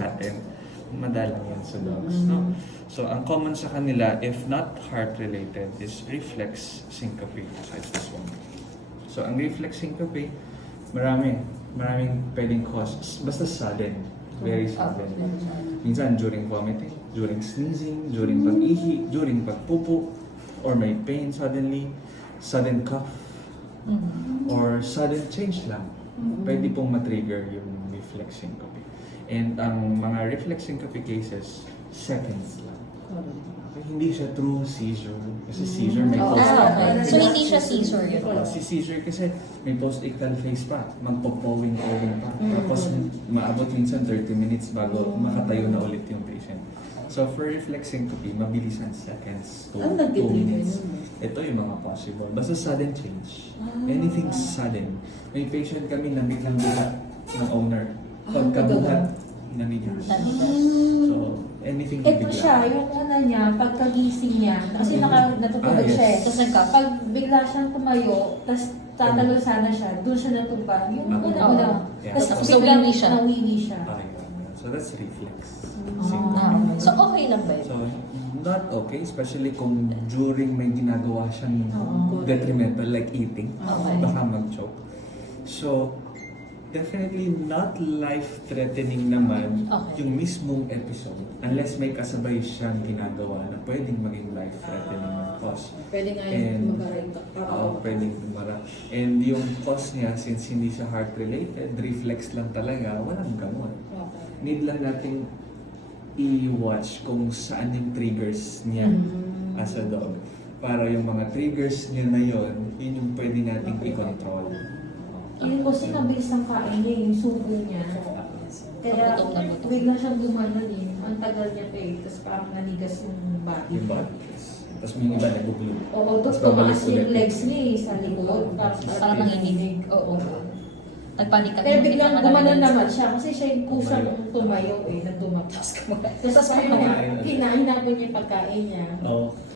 sa atin. Madalang yan sa dogs, no? So, ang common sa kanila, if not heart-related, is reflex syncope. So, it's this one. So, ang reflex syncope, maraming pwedeng causes. Basta sudden. Very sudden. Minsan, during vomiting, during sneezing, during pag-ihi, during pagpupo, or may pain suddenly, sudden cough, or sudden change lang. Pwede pong matrigger yung reflex syncope. And ang mga reflex syncope cases, seconds lang. Hindi siya true seizure. Kasi seizure may post-ictal. So hindi siya seizure yun? Si seizure kasi may post-ictal phase pa. Magpo-powing pa. Tapos maabot minsan 30 minutes bago makatayo na ulit yung patient. So for reflex syncope, mabilisan seconds to 2 minutes. Ito yung mga possible. Basta sudden change. Anything sudden. May patient kami na biglang bila ng owner. Pagkabuhat, namigas. So, anything Ito siya, yung una niya, pagkagising niya, kasi natutulog yes. siya eh. Tapos nagka. Pag bigla siyang tumayo, tapos tatalon sana siya, doon siya natumpang. Yung una. Yeah. Tapos biglang nawiwi siya. nawiwi siya. So that's reflex. So okay lang ba yun? So, not okay, especially kung during may ginagawa siyang detrimental like eating, Okay. baka mag-choke. So, definitely not life-threatening naman Okay. yung mismong episode unless may kasabay siyang ginagawa na pwedeng maging life-threatening na cause. Pwede nga And- yung magaring Pwedeng tumara. And yung cause niya, since hindi siya heart-related, reflex lang talaga, walang gamot. Need lang nating i-watch kung saan yung triggers niya as a dog. Para yung mga triggers niya na yun yung pwede nating i-control. Yun kasi nabilis ang kain niya, yung subo niya. Kaya Gutom na gutom. bigla siyang gumanon eh. Ang tagal niya pa eh. Tapos parang nanigas yung body. Yung body. Tapos may iba nag-blue. Oo, Tapos doon babalik tumaas yung ulit. legs niya eh, sa likod. Parang nanginginig. Oo. Nagpanik ka. Pero biglang gumanon naman siya kasi siya yung kusang tumayo eh, na tumakas. Tapos hinahinapin niya yung pagkain niya. Oo.